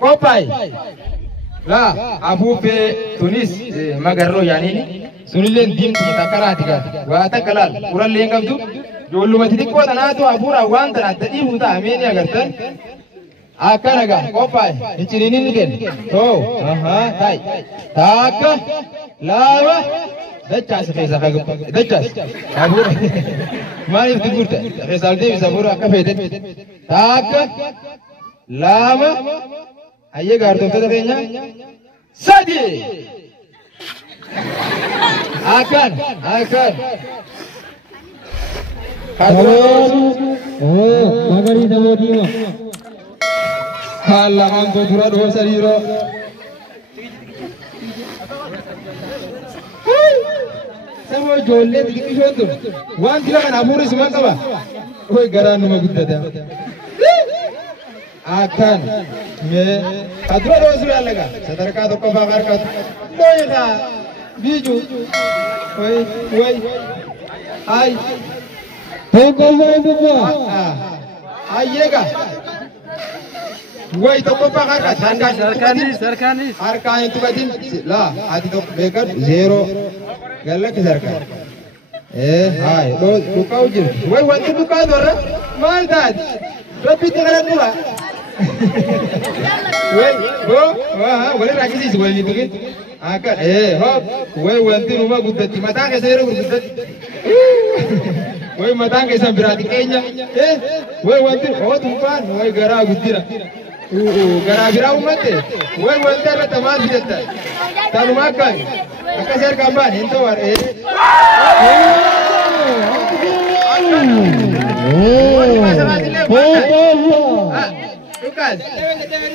Kopai. La abu pe Tunis magarro yani sunilen dim kita karatika wa takalal ural lengam tu jollu mati ko tanatu abura wan tan tadi huta ameni agartan akanaga Kopai inchinin nigen oh aha tai taka lawa dachas khisa khagum dachas abura mari tigurta resalde bisabura akafete taka lawa aye gardo tadenya Sadi akan magari sabodima Allah angko dura dua sariro samo jolle dikki shondu wan dila kan amure siman kaba oi garanu magudda akan me kadro rozul alaga sadarka to ko fagar ka doiga biju oi ai toko vai baba ayega oi to ko fagar ka sarkani harka itu kadin la adi to bekar zero galak sarkar hai do kau je oi wantu buka dora mal dad tapi tinggal dua Woi, wah, boleh lagi sih sebuah itu kan? Akan, hop, woi, wanti rumah gudat, mata ke saya gudat, woi mata ke saya berarti kayaknya, woi wanti, oh tumpan, woi gara gudira, gara gara umat woi wanti ada teman biasa, tahu makan, akasar kamban, itu war, Bukan.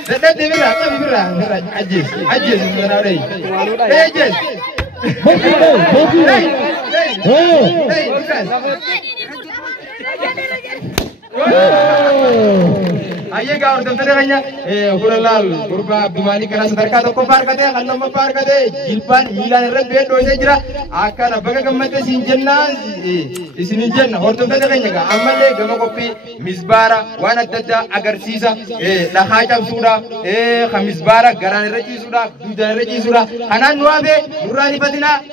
Datang di mana? Apa di mana? Ajis mana ada? Ajis. Hei, bukan. Ayah kau orang tentang kanya, Hulal, Kurba, Abdumani kerana sedarka tu kau par kade, kalau mau par kade, jilpan, hilan red bed dosa jera, akan apa kegamatan sinjena, sinjena, orang tentang kanya ka, amalnya gama kopi, misbara, wana tata agar sisa, lahajam sudah, kamisbara, garan reji sudah, dudan reji sudah, anak nuabe, nurani patina.